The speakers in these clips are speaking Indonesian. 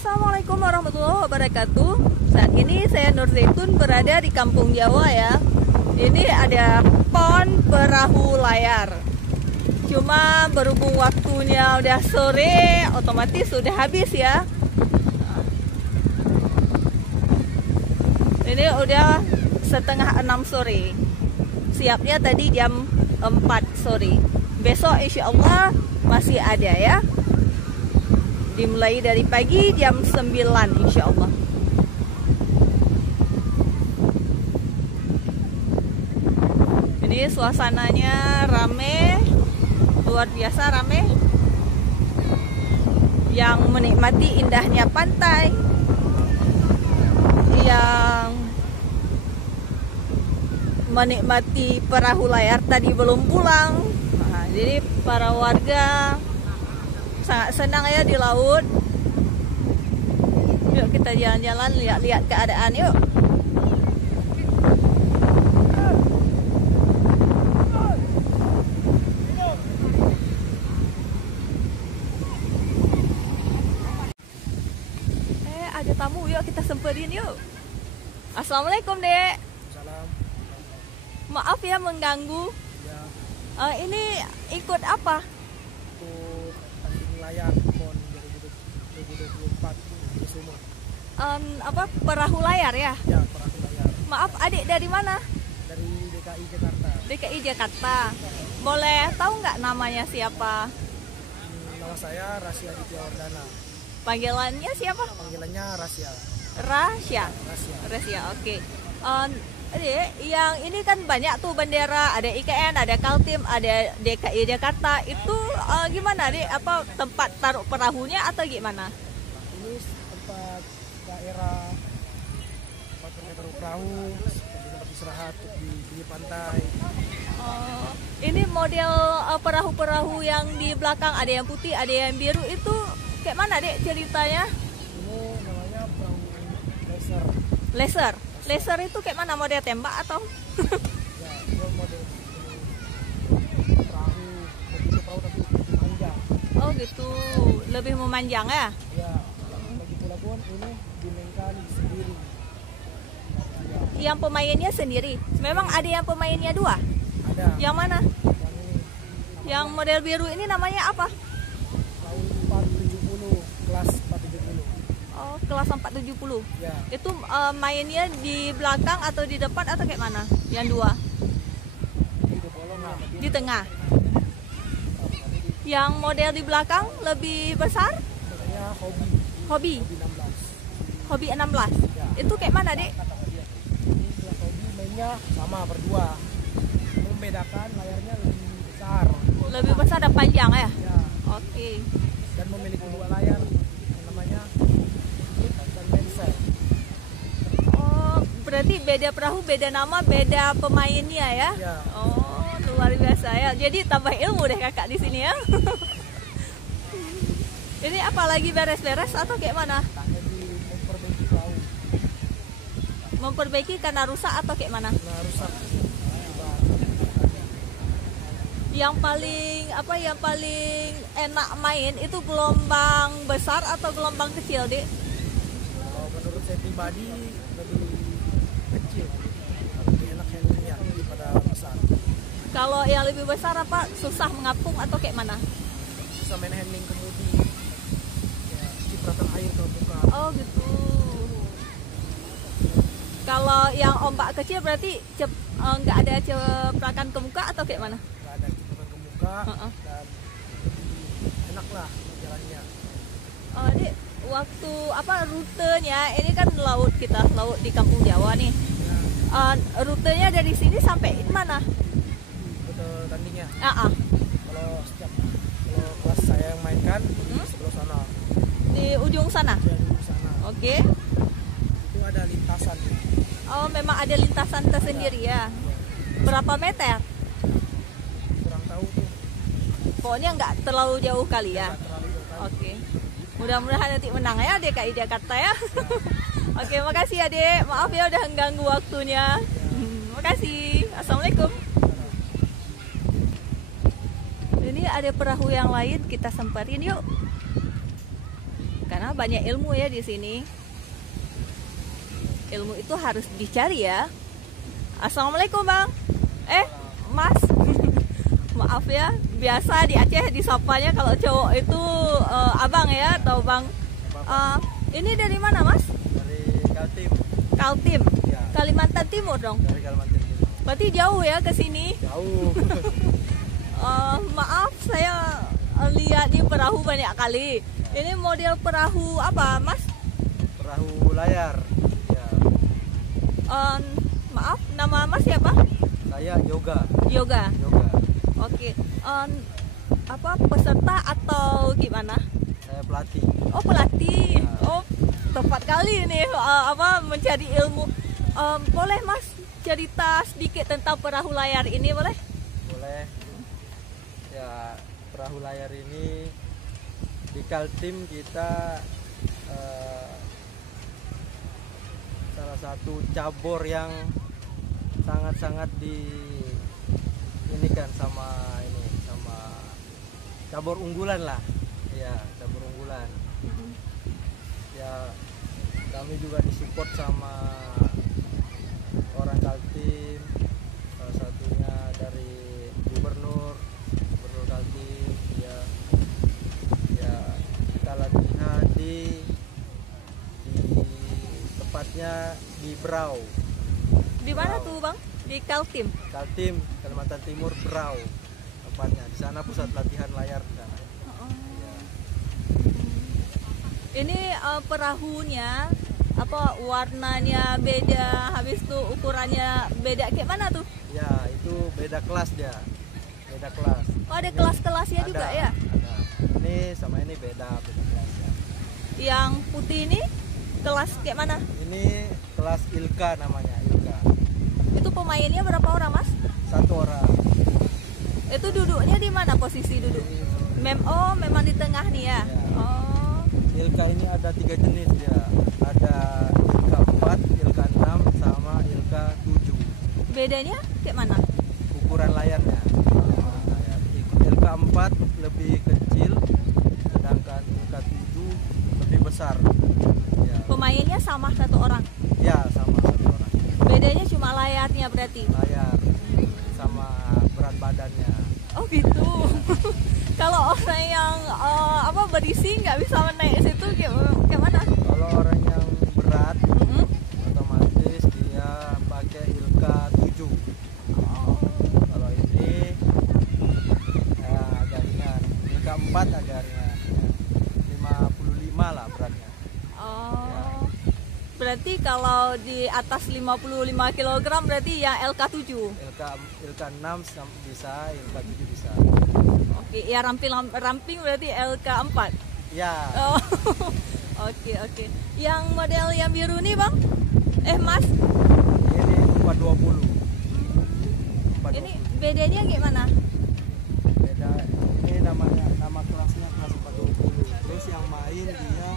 Assalamualaikum warahmatullahi wabarakatuh. Saat ini saya Nur Zaitun berada di Kampung Jawa ya. Ini ada pon perahu layar. Cuma berhubung waktunya udah sore, otomatis sudah habis ya. Ini udah setengah 6 sore. Siapnya tadi jam 4 sore. Besok insya Allah masih ada ya. Dimulai dari pagi jam 9 insya Allah. Ini suasananya rame, luar biasa rame. Yang menikmati indahnya pantai, yang menikmati perahu layar tadi belum pulang. Nah, jadi para warga sangat senang ya di laut. Yuk kita jalan-jalan, lihat-lihat keadaan yuk. Ada tamu, yuk kita semperin yuk. Assalamualaikum dek. Salam. Maaf ya mengganggu. Ya, Ini ikut apa? untuk tanding layar PON 2024 di Sumut. Apa perahu layar ya? Ya, perahu layar Maaf adik dari mana? dari DKI Jakarta. DKI Jakarta. Boleh tahu nggak namanya siapa? Nama saya Rasya Ditya Wardana. Panggilannya siapa? Panggilannya Rasya. Rasya. Rasya. Rasya, oke. Adik, yang ini kan banyak tuh bendera, ada IKN, ada Kaltim, ada DKI Jakarta. Itu gimana dek? Apa tempat taruh perahunya atau gimana? Ini tempat daerah tempat taruh perahu, tempat istirahat untuk di pinggir pantai. Ini model perahu-perahu yang di belakang, ada yang putih, ada yang biru, itu kayak mana dek ceritanya? Ini namanya perahu laser. Laser. Laser itu kayak mana, model tembak atau? Ya, dia model perahu, begitu perahu tapi lebih panjang. Oh gitu, lebih memanjang ya? Ya, bagi pelabuhan ini dimainkan sendiri. Yang pemainnya sendiri. Memang ada yang pemainnya dua? Ada. Yang mana? Yang ini Yang model biru ini namanya apa? perahu 470, kelas 470. Oh, kelas 470. Ya, Itu mainnya di belakang atau di depan atau kayak mana? Yang dua? itu bolongan. Di tengah. Yang model di belakang lebih besar? Namanya hobi. Hobi. Hobi 16. Hobi 16. Ya. Itu kayak mana, Dek? Ini kelas hobi mainnya sama berdua. Membedakan layarnya lebih besar. Lebih besar dan panjang ya? Ya, Oke. dan memiliki dua layar yang namanya Hit dan Lancer. Oh, berarti beda perahu, beda nama, beda pemainnya ya? Ya, Oh, luar biasa ya. Jadi tambah ilmu deh kakak di sini ya. Ini apalagi beres-beres atau kayak mana? jadi memperbaiki perahu. Memperbaiki karena rusak atau kayak mana? Nah, rusak. Yang paling enak main itu gelombang besar atau gelombang kecil, Dek? Kalau menurut saya pribadi lebih kecil, lebih enak handlingnya daripada besar. Kalau yang lebih besar apa susah mengapung atau kayak mana? Bisa main handling kemudi, ya, cipratan air ke muka. Oh gitu. Kalau yang ombak kecil berarti nggak ada ceprakan ke muka atau kayak mana? Nggak ada cipratan ke muka Heeh. dan lebih enak lah jalannya. Dek, waktu apa rutenya? Ini kan laut kita, laut di Kampung Jawa nih. Rutenya dari sini sampai mana? Betul tandingnya. Kalau Kalau kelas saya yang mainkan di sebelah sana, di ujung sana. jadi di sana Oke. itu ada lintasan. Oh, memang ada lintasan tersendiri ya. Berapa meter? Kurang tahu tuh, Pokoknya nggak terlalu jauh kali ya. nggak terlalu jauh kan. Oke. Mudah-mudahan nanti menang ya DKI Jakarta ya. Oke, makasih ya Dek. Maaf ya udah mengganggu waktunya. Makasih. Assalamualaikum. Ini ada perahu yang lain, kita semperin yuk. Karena banyak ilmu ya di sini. Ilmu itu harus dicari ya. Assalamualaikum Bang. Mas. Maaf ya, biasa di Aceh disapanya kalau cowok itu abang ya atau bang. Ini dari mana Mas? Dari Kaltim. Kaltim. Ya. Kalimantan Timur dong. Dari Kalimantan Timur. Berarti jauh ya ke sini. Jauh. Maaf saya lihat di perahu banyak kali. Ini model perahu apa Mas? Perahu layar. Ya. Maaf, nama Mas siapa? Saya Yoga. Yoga. Yoga. Oke. Apa peserta atau gimana? Saya pelatih. Oh pelatih. Oh tepat kali nih mencari ilmu. Boleh Mas cerita sedikit tentang perahu layar ini boleh? Boleh. Ya, perahu layar ini di Kaltim kita salah satu cabur yang sangat-sangat sama cabur unggulan lah. Ya, cabur unggulan. Ya, kami juga disupport sama orang Kaltim, salah satunya dari Gubernur Kaltim. Ya kita latihan di tepatnya di Berau. Di mana tuh Bang? Di Kaltim. Kaltim, Kalimantan Timur, Berau tempatnya. Di sana pusat latihan layar di sana. Ya. Ini perahunya apa warnanya beda, habis itu ukurannya beda kayak mana tuh? Ya, itu beda kelas dia. Beda kelas. Oh, ada kelas-kelasnya juga ya? Ada. Ini sama ini beda kelasnya. Yang putih ini kelas kayak mana? Ini kelas Ilka namanya, Ilka. Itu pemainnya berapa orang Mas? 1 orang. Itu duduknya di mana posisi duduk? Memang di tengah nih ya? Ya. Oh. Ilka ini ada 3 jenis ya. Ada Ilka 4, Ilka 6, sama Ilka 7. Bedanya kayak mana? Ukuran layarnya. Ilka 4 lebih kecil, sedangkan Ilka 7 lebih besar. Ya. Pemainnya sama 1 orang? Ya, sama 1 orang. Bedanya cuma layarnya berarti? Layar sama berat badannya. Oh gitu. Kalau orang yang berisi nggak bisa naik situ kayak mana? Kalau orang yang berat, otomatis dia pakai Ilka 7. Kalau ini agak ringan. Ilka 4 agak ringan. 55 lah beratnya. Oh. Berarti kalau di atas 55 kg berarti yang LK7. Ilka 6 bisa, Ilka 7 bisa. Oke, ya ramping berarti LK4. Ya. Oh. Oke. Yang model yang biru nih, Bang? Mas? Ini 420. Ini bedanya gimana? Beda. Ini nama kelasnya kelas 420. Terus yang main dia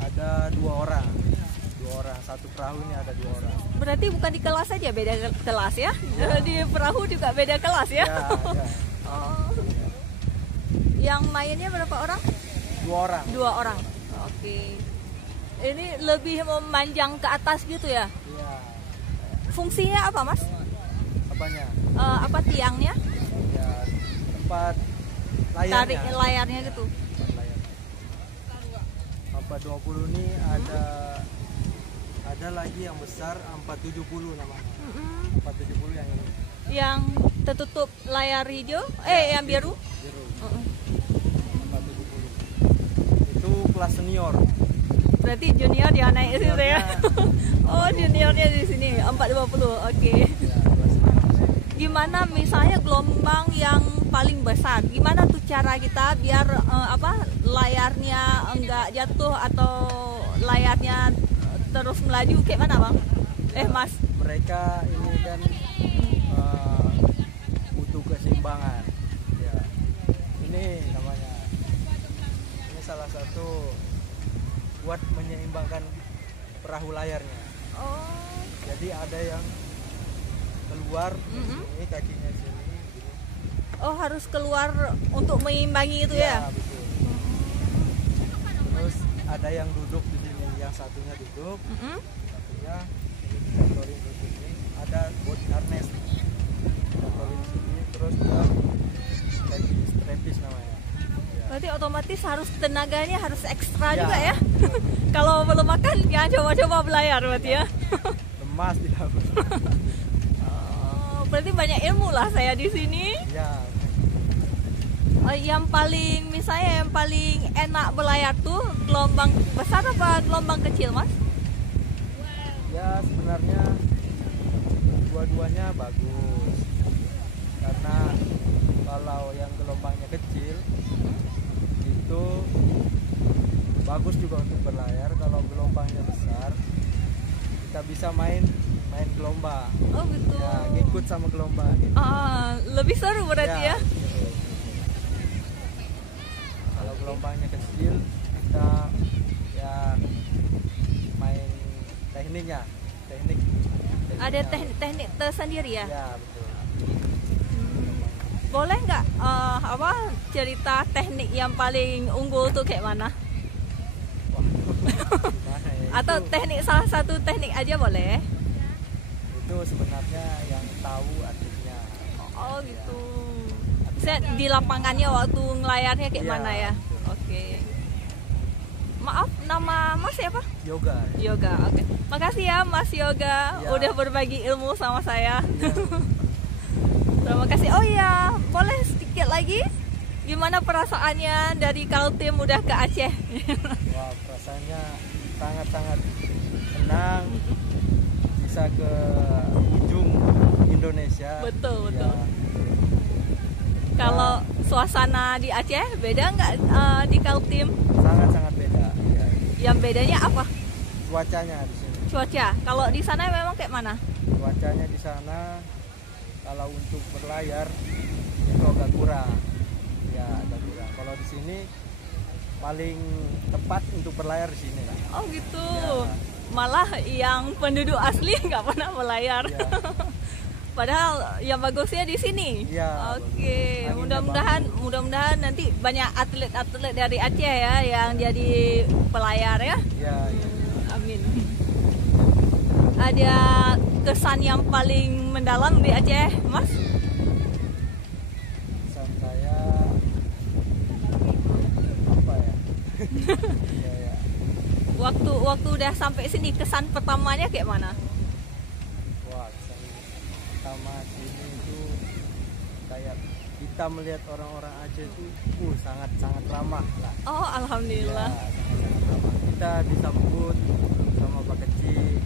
ada 2 orang. 2 orang, satu perahu ini ada 2 orang. Berarti bukan di kelas saja beda kelas ya? Di perahu juga beda kelas ya? Ya. Oh. Yang mainnya berapa orang? 2 orang. 2 orang. Oke. Ini lebih memanjang ke atas gitu ya? Iya. Fungsinya apa, Mas? Apanya? Apa tiangnya? Ya, tempat layarnya. Tarik layarnya gitu. Tempat layar. 420 ini ada lagi yang besar 470 namanya. 470 yang ini. Yang tertutup layar hijau? Yang biru? Biru. 470. Itu kelas senior. Berarti junior dia naik situ ya? Oh, juniornya di sini 420. Oke. Ya, kelas senior. Gimana misalnya gelombang yang paling besar? Gimana tuh cara kita biar layarnya enggak jatuh atau layarnya terus melaju kayak mana, Bang? Mas. Mereka ini kan butuh keseimbangan. Ya. Ini namanya. Ini salah satu buat menyeimbangkan perahu layarnya. Oh. Jadi ada yang keluar, ini kakinya sini. Gini. Oh, harus keluar untuk menyimbangi itu ya? Betul. Terus ada yang duduk di sini, yang satunya duduk, satunya dikantorin di sini. Ada body harness dikantorin di sini, terus dia trapis namanya. Ya. Berarti otomatis harus tenaganya harus ekstra Ya. juga ya. Kalau belum makan jangan coba-coba belayar berarti ya. Lemas di dalam. Oh, berarti banyak ilmu lah saya di sini. Ya, Yang paling misalnya yang paling enak belayar tuh gelombang besar apa gelombang kecil, Mas? ya sebenarnya dua-duanya bagus. Karena kalau yang gelombangnya kecil itu bagus juga untuk berlayar. Kalau gelombangnya besar kita bisa main gelombang. Oh gitu. Ya, ngikut sama gelombang gitu. Lebih seru berarti ya. Gitu. Kalau gelombangnya kecil kita ya main teknik. Ada teknik tersendiri ya. Ya betul. Boleh nggak cerita teknik yang paling unggul tuh kayak mana? Wah, gimana ya? Atau salah satu teknik aja boleh? Itu sebenarnya yang tahu artinya. Oh gitu. Saya di lapangannya waktu ngelayarnya kayak Iya, mana ya? betul. Oke. Maaf, nama Mas siapa? Yoga. Yoga. Oke. Makasih ya Mas Yoga Ya. udah berbagi ilmu sama saya. Ya, Terima kasih. Oh iya, boleh sedikit lagi? Gimana perasaannya dari Kaltim udah ke Aceh? wah, perasaannya sangat-sangat senang bisa ke ujung Indonesia. Betul, Ya, betul. Kalau suasana di Aceh beda nggak di Kaltim? sangat-sangat beda. Ya, Yang bedanya apa? cuacanya di sini. Cuaca. Kalau di sana memang kayak mana? Cuacanya di sana kalau untuk berlayar itu agak kurang. Ya, agak kurang. Kalau di sini paling tepat untuk berlayar di sini. Oh gitu. Ya. Malah yang penduduk asli nggak pernah belayar. Ya. Padahal yang bagusnya di sini. Ya, Oke, bagus. Anginnya mudah-mudahan nanti banyak atlet-atlet dari Aceh ya yang jadi pelayar ya. Ya, ya. Amin. Ada kesan yang paling mendalam di Aceh, Mas? Pesan saya apa ya? Ya, ya. Waktu udah sampai sini kesan pertamanya kayak mana? Wah, kesan pertama sini itu kayak kita melihat orang-orang Aceh itu sangat-sangat ramah lah. Oh, Ya, alhamdulillah. sangat-sangat ramah. Kita disambut sama Pak Kecil,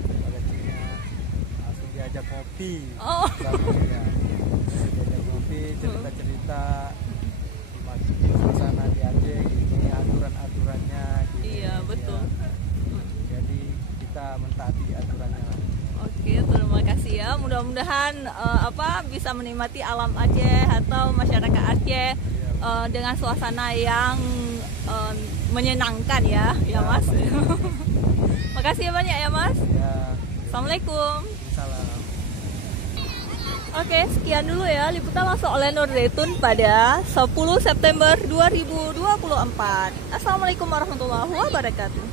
langsung diajak ngopi. Oh. Sama dia. Diajak ngopi, cerita-cerita suasana di Aceh, ini aturan-aturannya. Gitu, Iya, betul. Ya. Jadi kita mentaati aturannya lah. Oke, terima kasih ya. Mudah-mudahan bisa menikmati alam Aceh atau masyarakat Aceh dengan suasana yang menyenangkan ya, Mas. Makasih banyak ya, Mas. Ya, Assalamualaikum. salam. Oke, sekian dulu ya liputan langsung oleh Nur Zaitun pada 10 September 2024. Assalamualaikum warahmatullahi wabarakatuh.